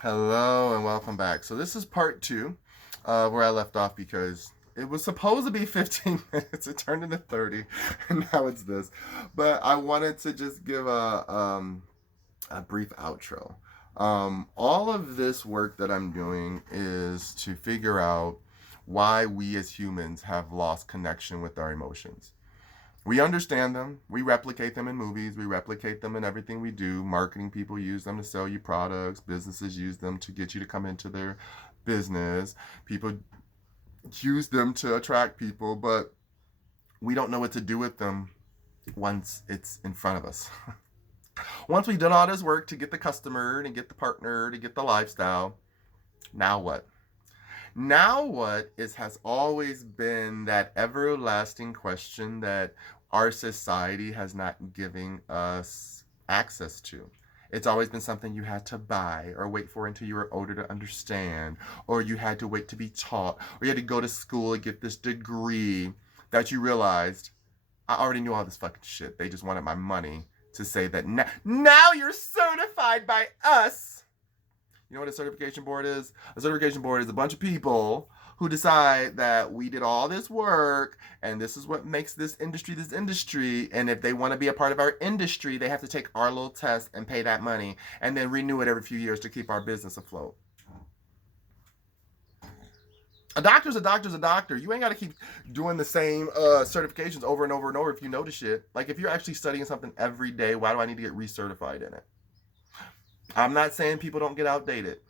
Hello and welcome back. So this is part two where I left off because it was supposed to be 15 minutes. It turned into 30 and now it's this. But I wanted to just give a brief outro. All of this work that I'm doing is to figure out why we as humans have lost connection with our emotions. We understand them. We replicate them in movies. We replicate them in everything we do. Marketing people use them to sell you products. Businesses use them to get you to come into their business. People use them to attract people, but we don't know what to do with them once it's in front of us. Once we've done all this work to get the customer, to get the partner, to get the lifestyle, now what? Now what is has always been that everlasting question that our society has not given us access to. It's always been something you had to buy or wait for until you were older to understand, or you had to wait to be taught, or you had to go to school and get this degree that you realized I already knew all this fucking shit. They just wanted my money to say that now you're certified by us. You know what a certification board is? A certification board is a bunch of people who decide that we did all this work and this is what makes this industry. And if they want to be a part of our industry, they have to take our little test and pay that money and then renew it every few years to keep our business afloat. A doctor's a doctor's a doctor. You ain't got to keep doing the same certifications over and over and over if you know the shit. Like if you're actually studying something every day, why do I need to get recertified in it? I'm not saying people don't get outdated.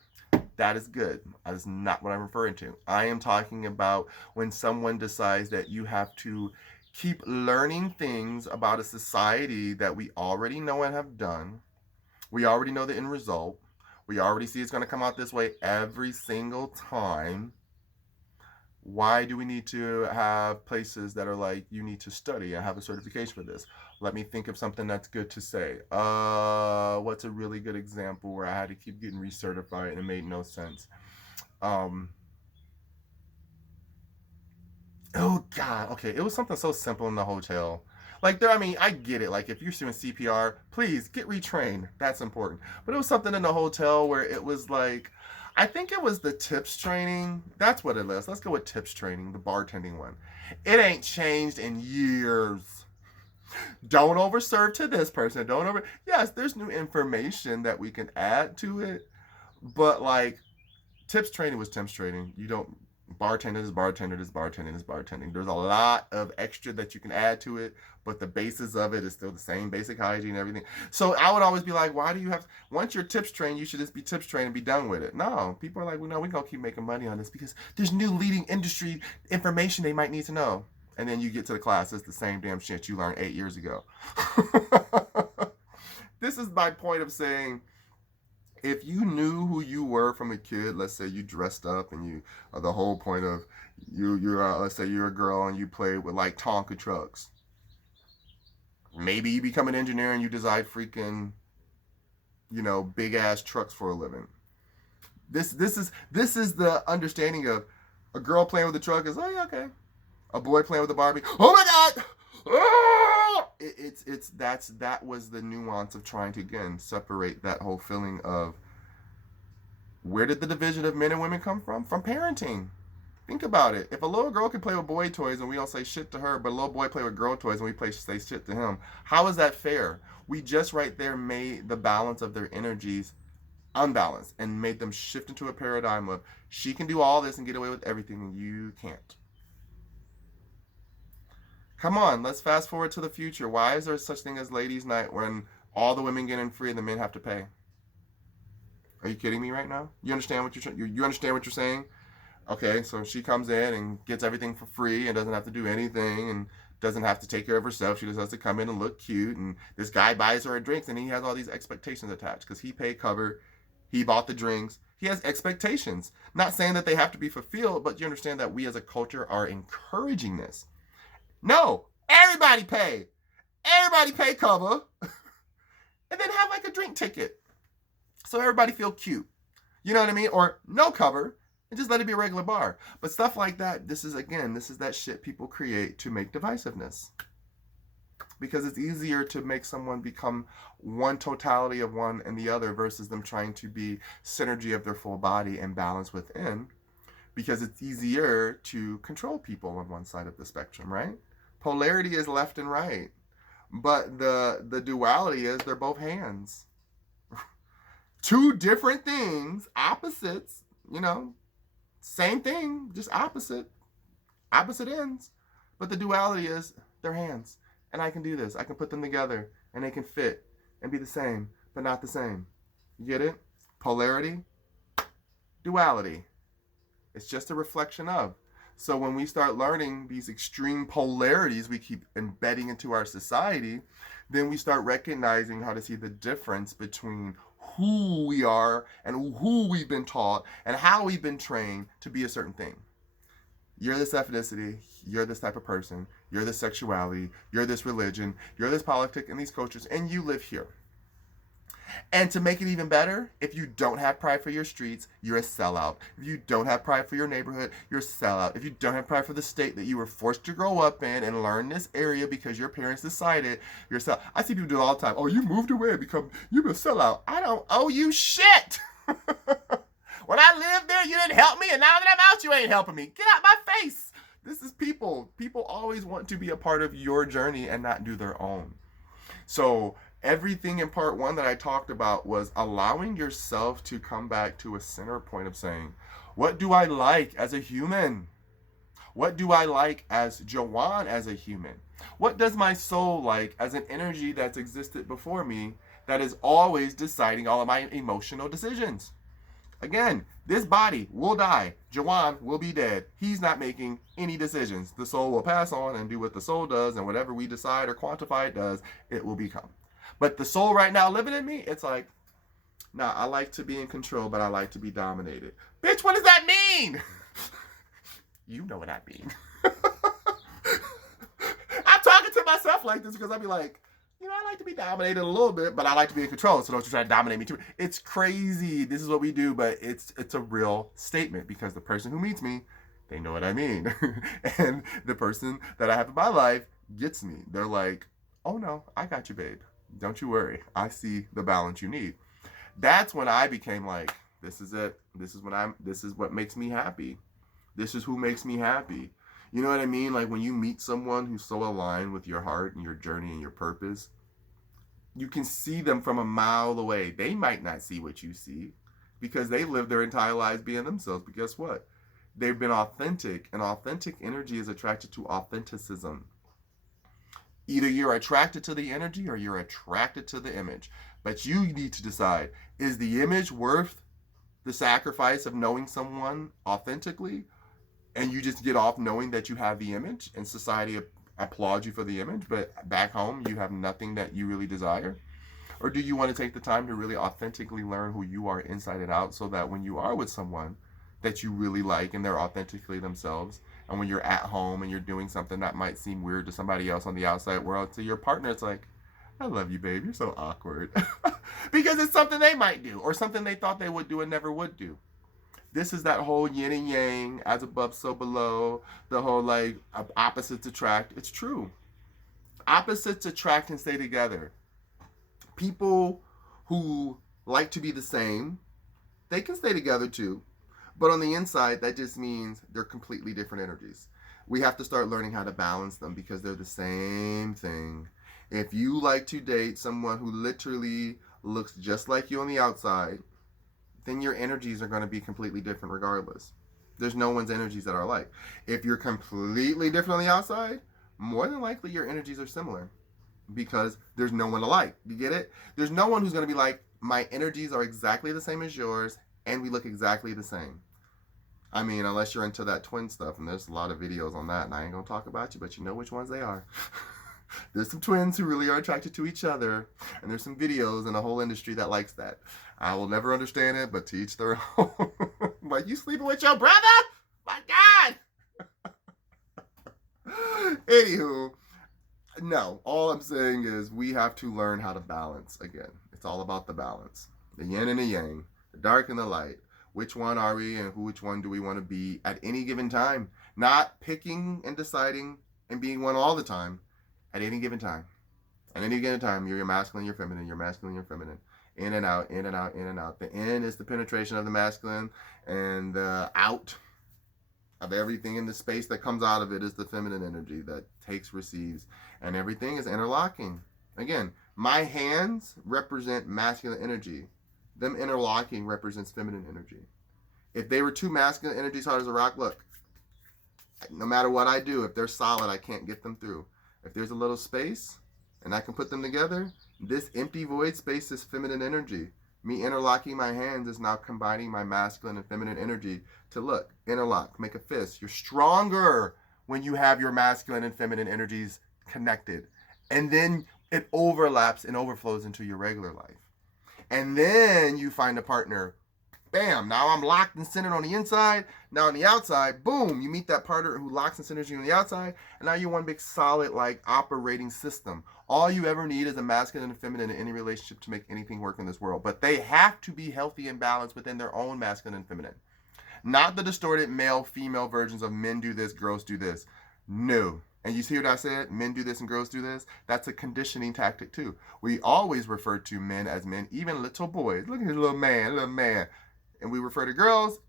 That is good. That is not what I'm referring to. I am talking about when someone decides that you have to keep learning things about a society that we already know and have done. We already know the end result. We already see it's going to come out this way every single time. Why do we need to have places that are like, you need to study and have a certification for this? Let me think of something that's good to say. What's a really good example where I had to keep getting recertified and it made no sense? Oh God, okay. It was something so simple in the hotel. Like there, I mean, I get it. Like if you're doing CPR, please get retrained. That's important. But it was something in the hotel where it was like, I think it was the tips training. That's what it is. Let's go with tips training, the bartending one. It ain't changed in years. Don't overserve to this person. Don't over. Yes, there's new information that we can add to it, but like tips training was tips training. You don't bartender is bartender is bartending is bartending. There's a lot of extra that you can add to it, but the basis of it is still the same basic hygiene and everything. So I would always be like, why do you have once you're tips trained, you should just be tips trained and be done with it. No, people are like, well, no, we're gonna keep making money on this because there's new leading industry information they might need to know. And then you get to the class, it's the same damn shit you learned 8 years ago. This is my point of saying if you knew who you were from a kid, let's say you dressed up and you, the whole point of let's say you're a girl and you play with like Tonka Trucks. Maybe you become an engineer and you design freaking, big ass trucks for a living. This is the understanding of a girl playing with a truck is, oh yeah, okay. A boy playing with a Barbie, oh my god. That was the nuance of trying to again separate that whole feeling of where did the division of men and women come from? From parenting. Think about it. If a little girl can play with boy toys and we don't say shit to her, but a little boy play with girl toys and we say shit to him, how is that fair? We just right there made the balance of their energies unbalanced and made them shift into a paradigm of she can do all this and get away with everything and you can't. Come on, let's fast forward to the future. Why is there such thing as ladies' night when all the women get in free and the men have to pay? Are you kidding me right now? You understand what you understand what you're saying? Okay, so she comes in and gets everything for free and doesn't have to do anything and doesn't have to take care of herself. She just has to come in and look cute. And this guy buys her a drinks and he has all these expectations attached because he paid cover, he bought the drinks. He has expectations. Not saying that they have to be fulfilled, but you understand that we as a culture are encouraging this. No, everybody pay. Everybody pay cover. And then have like a drink ticket. So everybody feel cute. You know what I mean? Or no cover and just let it be a regular bar. But stuff like that, this is that shit people create to make divisiveness. because it's easier to make someone become one totality of one and the other versus them trying to be synergy of their full body and balance within, because it's easier to control people on one side of the spectrum, right? Polarity is left and right, but the duality is they're both hands. Two different things, opposites, same thing, just opposite ends. But the duality is they're hands, and I can do this. I can put them together, and they can fit and be the same, but not the same. You get it? Polarity, duality. It's just a reflection of. So when we start learning these extreme polarities we keep embedding into our society, then we start recognizing how to see the difference between who we are and who we've been taught and how we've been trained to be a certain thing. You're this ethnicity, you're this type of person, you're this sexuality, you're this religion, you're this politic and these cultures, and you live here. And to make it even better, if you don't have pride for your streets, you're a sellout. If you don't have pride for your neighborhood, you're a sellout. If you don't have pride for the state that you were forced to grow up in and learn this area because your parents decided, you're a sellout. I see people do it all the time. Oh, you moved away because you're a sellout. I don't owe you shit. When I lived there, you didn't help me, and now that I'm out, you ain't helping me. Get out my face. This is people. People always want to be a part of your journey and not do their own. So everything in part one that I talked about was allowing yourself to come back to a center point of saying, what do I like as a human? What do I like as Jawan as a human? What does my soul like as an energy that's existed before me that is always deciding all of my emotional decisions? Again, this body will die. Jawan will be dead. He's not making any decisions. The soul will pass on and do what the soul does, and whatever we decide or quantify it does, it will become. But the soul right now living in me, it's like, nah, I like to be in control, but I like to be dominated. Bitch, what does that mean? You know what I mean. I'm talking to myself like this because I'll be like, I like to be dominated a little bit, but I like to be in control, so don't you try to dominate me too. It's crazy. This is what we do, but it's a real statement because the person who meets me, they know what I mean. And the person that I have in my life gets me. They're like, oh no, I got you, babe. Don't you worry. I see the balance you need. That's when I became like, this is it. This is what makes me happy. This is who makes me happy. You know what I mean? Like when you meet someone who's so aligned with your heart and your journey and your purpose, you can see them from a mile away. They might not see what you see because they live their entire lives being themselves. But guess what? They've been authentic, and authentic energy is attracted to authenticism. Either you're attracted to the energy or you're attracted to the image. But you need to decide, is the image worth the sacrifice of knowing someone authentically? And you just get off knowing that you have the image and society applauds you for the image, but back home you have nothing that you really desire? Or do you want to take the time to really authentically learn who you are inside and out so that when you are with someone that you really like and they're authentically themselves, and when you're at home and you're doing something that might seem weird to somebody else on the outside world, to your partner it's like, I love you, babe, you're so awkward. Because it's something they might do or something they thought they would do and never would do. This is that whole yin and yang, as above, so below, the whole like opposites attract. It's true. Opposites attract and stay together. People who like to be the same, they can stay together too. But on the inside, that just means they're completely different energies. We have to start learning how to balance them because they're the same thing. If you like to date someone who literally looks just like you on the outside, then your energies are going to be completely different regardless. There's no one's energies that are alike. If you're completely different on the outside, more than likely your energies are similar because there's no one alike. You get it? There's no one who's going to be like, my energies are exactly the same as yours and we look exactly the same. I mean, unless you're into that twin stuff, and there's a lot of videos on that, and I ain't going to talk about you, but you know which ones they are. There's some twins who really are attracted to each other, and there's some videos in the whole industry that likes that. I will never understand it, but to each their own. Like, you sleeping with your brother? My God! Anywho, no, all I'm saying is we have to learn how to balance again. It's all about the balance. The yin and the yang, the dark and the light. Which one are we and which one do we want to be at any given time? Not picking and deciding and being one all the time. At any given time. At any given time, you're masculine, you're feminine, you're masculine, you're feminine. In and out, in and out, in and out. The in is the penetration of the masculine, and the out of everything in the space that comes out of it is the feminine energy that takes, receives, and everything is interlocking. Again, my hands represent masculine energy. Them interlocking represents feminine energy. If they were two masculine energies hard as a rock, look, no matter what I do, if they're solid, I can't get them through. If there's a little space and I can put them together, this empty void space is feminine energy. Me interlocking my hands is now combining my masculine and feminine energy to look, interlock, make a fist. You're stronger when you have your masculine and feminine energies connected. And then it overlaps and overflows into your regular life. And then you find a partner. Bam, now I'm locked and centered on the inside. Now on the outside, boom, you meet that partner who locks and centers you on the outside. And now you're one big solid like operating system. All you ever need is a masculine and feminine in any relationship to make anything work in this world. But they have to be healthy and balanced within their own masculine and feminine. Not the distorted male, female versions of men do this, girls do this. No. And you see what I said? Men do this and girls do this? That's a conditioning tactic too. We always refer to men as men, even little boys. Look at this little man, little man. And we refer to girls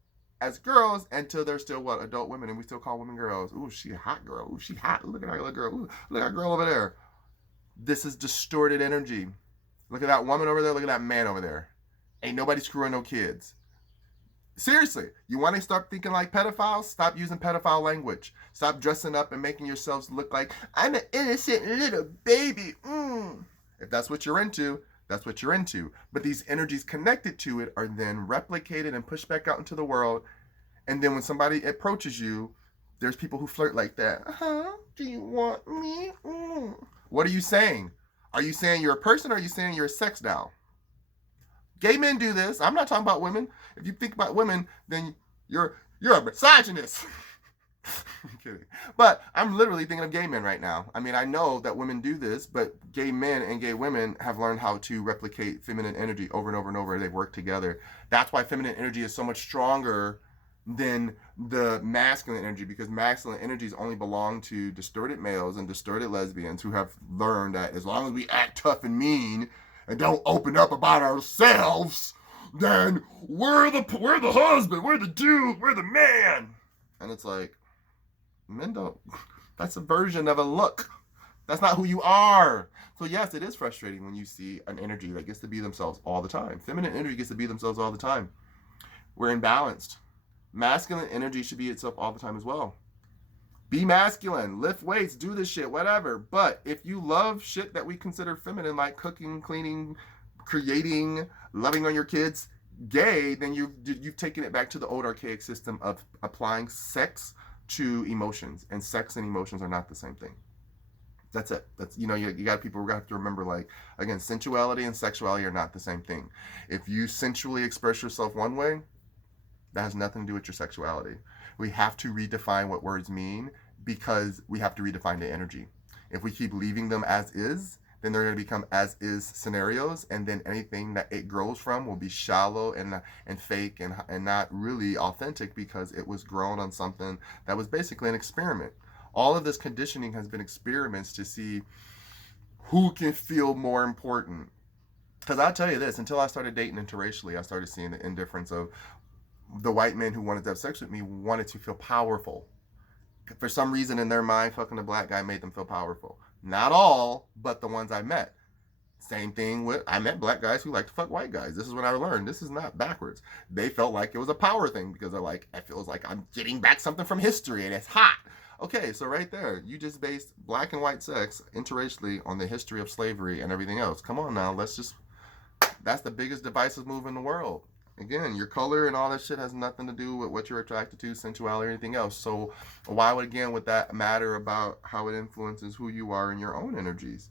as girls until they're still what? Adult women, and we still call women girls. Ooh, she a hot girl. Ooh, she hot. Look at that little girl. Ooh, look at that girl over there. This is distorted energy. Look at that woman over there. Look at that man over there. Ain't nobody screwing no kids. Seriously, you want to start thinking like pedophiles? Stop using pedophile language. Stop dressing up and making yourselves look like, I'm an innocent little baby. If that's what you're into, that's what you're into. But these energies connected to it are then replicated and pushed back out into the world. And then when somebody approaches you, there's people who flirt like that. Do you want me? What are you saying? Are you saying you're a person or are you saying you're a sex doll? Gay men do this. I'm not talking about women. If you think about women, then you're a misogynist. I'm kidding. But I'm literally thinking of gay men right now. I mean, I know that women do this, but gay men and gay women have learned how to replicate feminine energy over and over and over. They've worked together. That's why feminine energy is so much stronger than the masculine energy, because masculine energies only belong to distorted males and distorted lesbians who have learned that as long as we act tough and mean and don't open up about ourselves, then we're the husband, we're the dude, we're the man. And it's like, men don't. That's a version of a look. That's not who you are. So yes, it is frustrating when you see an energy that gets to be themselves all the time. Feminine energy gets to be themselves all the time. We're imbalanced. Masculine energy should be itself all the time as well. Be masculine, lift weights, do this shit, whatever. But if you love shit that we consider feminine, like cooking, cleaning, creating, loving on your kids, gay, then you've taken it back to the old archaic system of applying sex to emotions. And sex and emotions are not the same thing. That's it. That's, you got people who have to remember, like, again, sensuality and sexuality are not the same thing. If you sensually express yourself one way, that has nothing to do with your sexuality. We have to redefine what words mean because we have to redefine the energy. If we keep leaving them as is, then they're going to become as is scenarios, and then anything that it grows from will be shallow and fake and not really authentic because it was grown on something that was basically an experiment. All of this conditioning has been experiments to see who can feel more important. Because I'll tell you this, until I started dating interracially, I started seeing the indifference of the white men who wanted to have sex with me wanted to feel powerful. For some reason in their mind, fucking a black guy made them feel powerful. Not all, but the ones I met. Same thing with, I met black guys who like to fuck white guys. This is what I learned. This is not backwards. They felt like it was a power thing because they're like, it feels like I'm getting back something from history and it's hot. Okay, so right there, you just based black and white sex interracially on the history of slavery and everything else. Come on now, that's the biggest divisive move in the world. Again, your color and all that shit has nothing to do with what you're attracted to, sensuality, or anything else. So why would that matter about how it influences who you are and your own energies?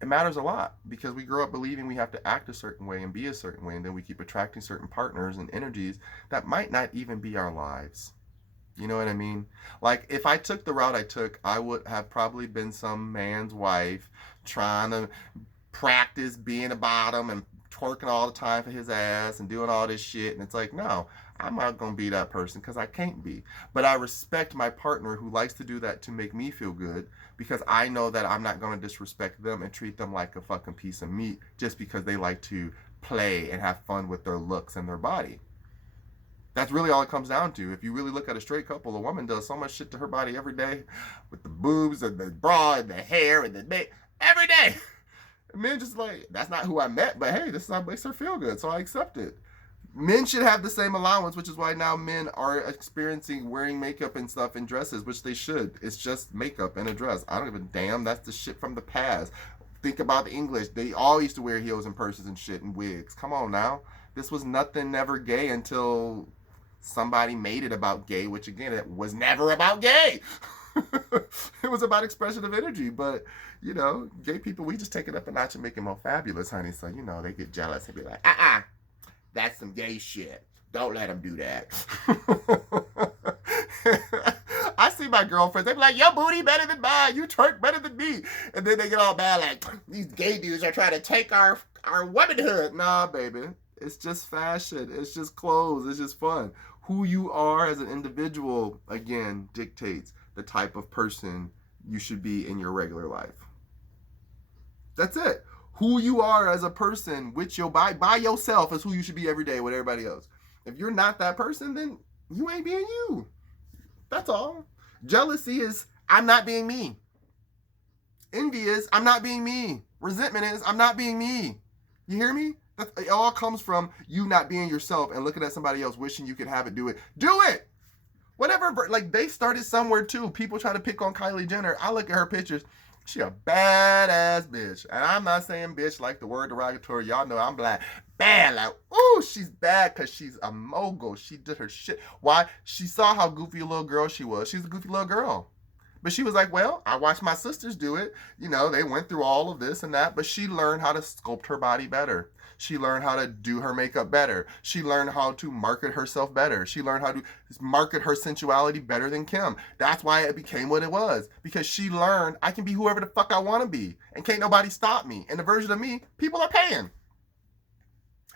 It matters a lot because we grow up believing we have to act a certain way and be a certain way, and then we keep attracting certain partners and energies that might not even be our lives. You know what I mean? Like, if I took the route I took, I would have probably been some man's wife trying to practice being a bottom and twerking all the time for his ass and doing all this shit. And it's like, no, I'm not going to be that person because I can't be. But I respect my partner who likes to do that to make me feel good, because I know that I'm not going to disrespect them and treat them like a fucking piece of meat just because they like to play and have fun with their looks and their body. That's really all it comes down to. If you really look at a straight couple, a woman does so much shit to her body every day with the boobs and the bra and the hair and the make every day. And men just like, that's not who I met, but hey, this is how it makes her feel good, so I accept it. Men should have the same allowance, which is why now men are experiencing wearing makeup and stuff in dresses, which they should. It's just makeup and a dress. I don't give a damn. That's the shit from the past. Think about the English. They all used to wear heels and purses and shit and wigs. Come on now. This was nothing never gay until somebody made it about gay, which again, it was never about gay. It was about expression of energy. But, you know, gay people, we just take it up a notch and make it more fabulous, honey. So, you know, they get jealous and be like, that's some gay shit. Don't let them do that. I see my girlfriends, they be like, your booty better than mine. You twerk better than me. And then they get all mad like, these gay dudes are trying to take our womanhood. Nah, baby. It's just fashion. It's just clothes. It's just fun. Who you are as an individual, again, dictates the type of person you should be in your regular life. That's it. Who you are as a person with your by yourself is who you should be every day with everybody else. If you're not that person, then you ain't being you. That's all. Jealousy is, I'm not being me. Envy is, I'm not being me. Resentment is, I'm not being me. You hear me? It all comes from you not being yourself and looking at somebody else wishing you could have it. Do it. Do it! Whatever, like they started somewhere too. People try to pick on Kylie Jenner. I look at her pictures. She a badass bitch. And I'm not saying bitch like the word derogatory. Y'all know I'm black. Bad. Like, ooh, she's bad because she's a mogul. She did her shit. Why? She saw how goofy a little girl she was. She's a goofy little girl. But she was like, well, I watched my sisters do it. You know, they went through all of this and that. But she learned how to sculpt her body better. She learned how to do her makeup better. She learned how to market herself better. She learned how to market her sensuality better than Kim. That's why it became what it was. Because she learned I can be whoever the fuck I want to be. And can't nobody stop me. And the version of me, people are paying.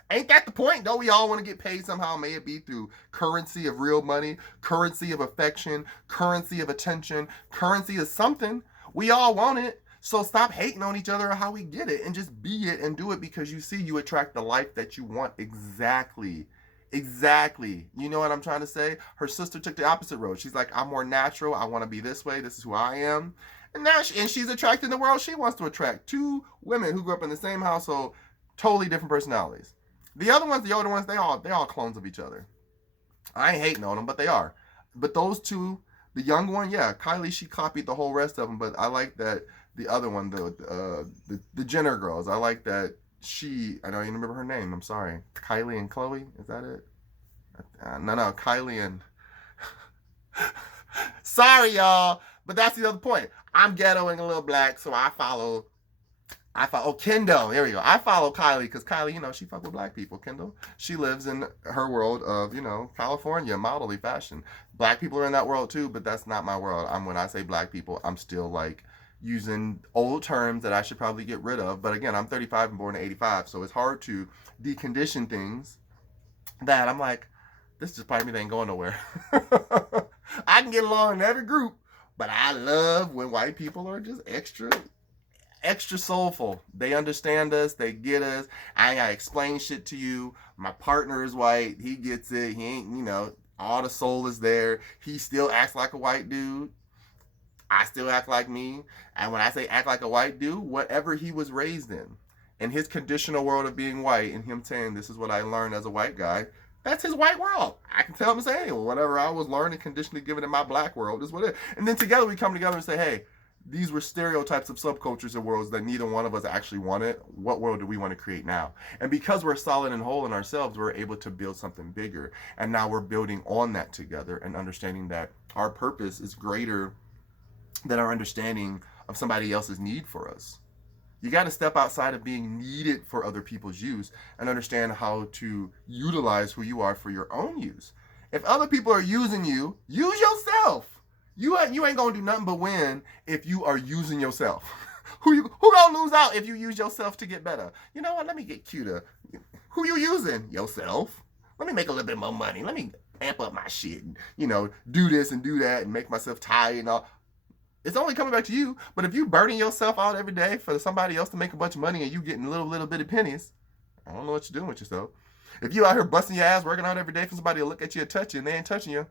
Ain't that the point? Don't we all want to get paid somehow? May it be through currency of real money, currency of affection, currency of attention, currency of something. We all want it. So stop hating on each other or how we get it and just be it and do it, because you see you attract the life that you want. Exactly. Exactly. You know what I'm trying to say? Her sister took the opposite road. She's like, I'm more natural. I want to be this way. This is who I am. And now she's attracting the world she wants to attract. Two women who grew up in the same household, totally different personalities. The other ones, the older ones, they all clones of each other. I ain't hating on them, but they are. But those two, the young one, yeah, Kylie, she copied the whole rest of them. But I like that the other one, the Jenner girls, I like that I don't even remember her name. I'm sorry. Kylie and Chloe, is that it? No, Kylie and... Sorry, y'all. But that's the other point. I'm ghettoing a little black, so I follow Kendall. There we go. I follow Kylie because Kylie, you know, she fuck with black people. Kendall, she lives in her world of, you know, California, modelly fashion. Black people are in that world too, but that's not my world. When I say black people, I'm still like using old terms that I should probably get rid of. But again, I'm 35 and born in 85, so it's hard to decondition things that I'm like, this just part of me that ain't going nowhere. I can get along in every group, but I love when white people are just extra soulful. They understand us. They get us. I ain't gotta explain shit to you. My partner is white. He gets it. He ain't, you know, all the soul is there. He still acts like a white dude. I still act like me. And when I say act like a white dude, whatever he was raised in his conditional world of being white, and him saying, this is what I learned as a white guy, that's his white world. I can tell him and say, hey, well, whatever I was learning conditionally given in my black world is what it is. And then together we come together and say, hey, these were stereotypes of subcultures and worlds that neither one of us actually wanted. What world do we want to create now? And because we're solid and whole in ourselves, we're able to build something bigger. And now we're building on that together and understanding that our purpose is greater than our understanding of somebody else's need for us. You got to step outside of being needed for other people's use and understand how to utilize who you are for your own use. If other people are using you, use yourself. You ain't gonna do nothing but win if you are using yourself. Who gonna lose out if you use yourself to get better? You know what? Let me get cuter. Who you using? Yourself. Let me make a little bit more money. Let me amp up my shit and, do this and do that and make myself tired and all. It's only coming back to you. But if you burning yourself out every day for somebody else to make a bunch of money and you getting little bitty pennies, I don't know what you're doing with yourself. If you out here busting your ass, working out every day for somebody to look at you and touch you and they ain't touching you,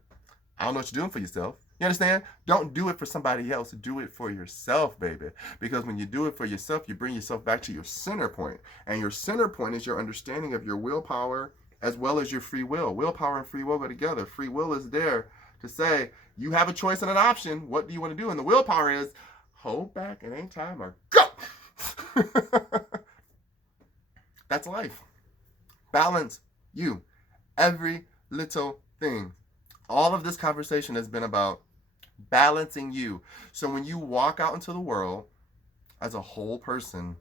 I don't know what you're doing for yourself. You understand? Don't do it for somebody else. Do it for yourself, baby. Because when you do it for yourself, you bring yourself back to your center point. And your center point is your understanding of your willpower as well as your free will. Willpower and free will go together. Free will is there to say, you have a choice and an option. What do you want to do? And the willpower is, hold back, it ain't time, or go! That's life. Balance you. Every little thing. All of this conversation has been about balancing you. So when you walk out into the world as a whole person,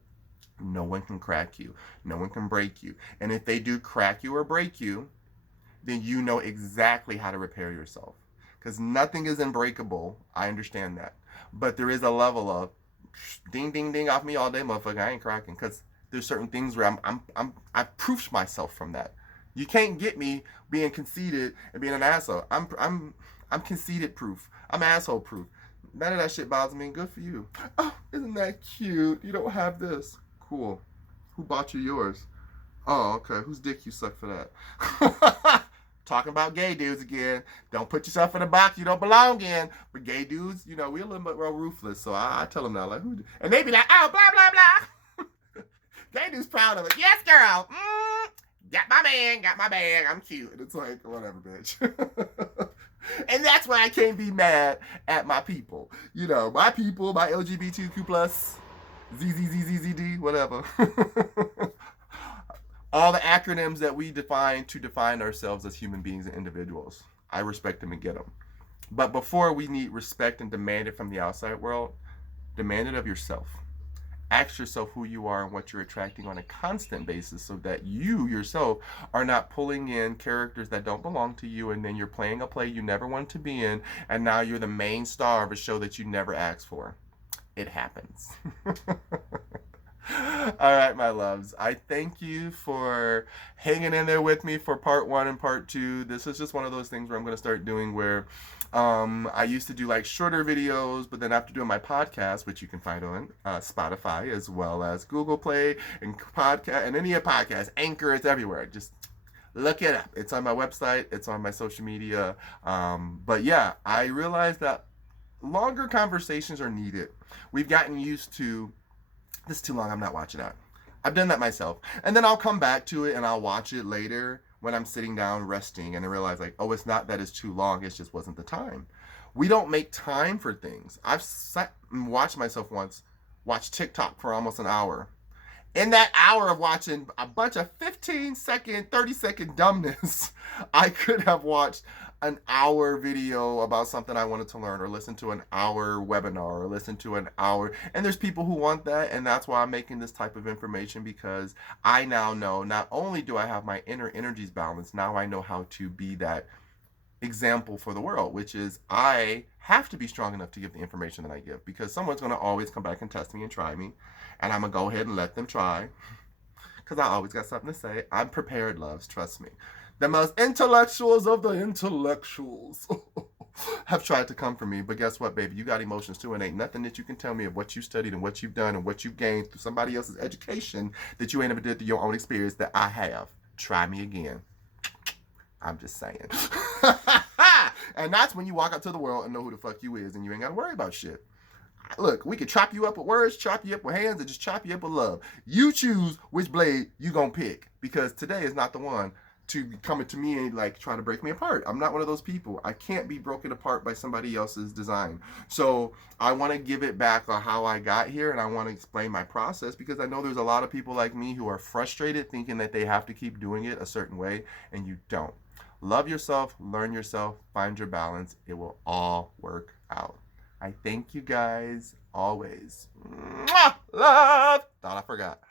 no one can crack you. No one can break you. And if they do crack you or break you, then you know exactly how to repair yourself. Because nothing is unbreakable. I understand that. But there is a level of ding, ding, ding off me all day, motherfucker. I ain't cracking. Because there's certain things where I've proofed myself from that. You can't get me being conceited and being an asshole. I'm conceited proof. I'm asshole proof. None of that shit bothers me. Good for you. Oh, isn't that cute? You don't have this. Cool. Who bought you yours? Oh, okay. Whose dick you suck for that? Talking about gay dudes again. Don't put yourself in a box you don't belong in. But gay dudes, we're a little bit more ruthless. So I tell them now, like, who? And they be like, oh, blah, blah, blah. Gay dudes proud of it. Yes, girl. Got my man, got my bag, I'm cute. And it's like, whatever, bitch. And that's why I can't be mad at my people. My people, my LGBTQ plus, ZZZZZD, whatever. All the acronyms that we define to define ourselves as human beings and individuals. I respect them and get them. But before we need respect and demand it from the outside world, demand it of yourself. Ask yourself who you are and what you're attracting on a constant basis so that you yourself are not pulling in characters that don't belong to you, and then you're playing a play you never wanted to be in, and now you're the main star of a show that you never asked for. It happens. All right, my loves. I thank you for hanging in there with me for part 1 and part 2. This is just one of those things where I'm going to start doing where I used to do like shorter videos, but then after doing my podcast, which you can find on Spotify as well as Google Play and podcast and any podcast, Anchor, it's everywhere. Just look it up. It's on my website. It's on my social media. But yeah, I realized that longer conversations are needed. We've gotten used to, this is too long, I'm not watching that. I've done that myself. And then I'll come back to it and I'll watch it later when I'm sitting down resting and I realize like, oh, it's not that it's too long, it just wasn't the time. We don't make time for things. I've sat and watched myself once watch TikTok for almost an hour. In that hour of watching a bunch of 15-second, 30-second dumbness, I could have watched an hour video about something I wanted to learn, or listen to an hour webinar, or listen to an hour. And there's people who want that, and that's why I'm making this type of information, because I now know not only do I have my inner energies balanced, now I know how to be that example for the world, which is I have to be strong enough to give the information that I give, because someone's going to always come back and test me and try me, and I'm going to go ahead and let them try, because I always got something to say. I'm prepared, loves, trust me. The most intellectuals of the intellectuals have tried to come for me, but guess what, baby? You got emotions too, and ain't nothing that you can tell me of what you studied and what you've done and what you've gained through somebody else's education that you ain't ever did through your own experience that I have. Try me again. I'm just saying. And that's when you walk out to the world and know who the fuck you is, and you ain't got to worry about shit. Look, we can chop you up with words, chop you up with hands, and just chop you up with love. You choose which blade you gonna pick, because today is not the one to come to me and like try to break me apart. I'm not one of those people. I can't be broken apart by somebody else's design. So I want to give it back on how I got here, and I want to explain my process, because I know there's a lot of people like me who are frustrated thinking that they have to keep doing it a certain way, and you don't. Love yourself, learn yourself, find your balance. It will all work out. I thank you guys always. Mwah! Love. Thought I forgot.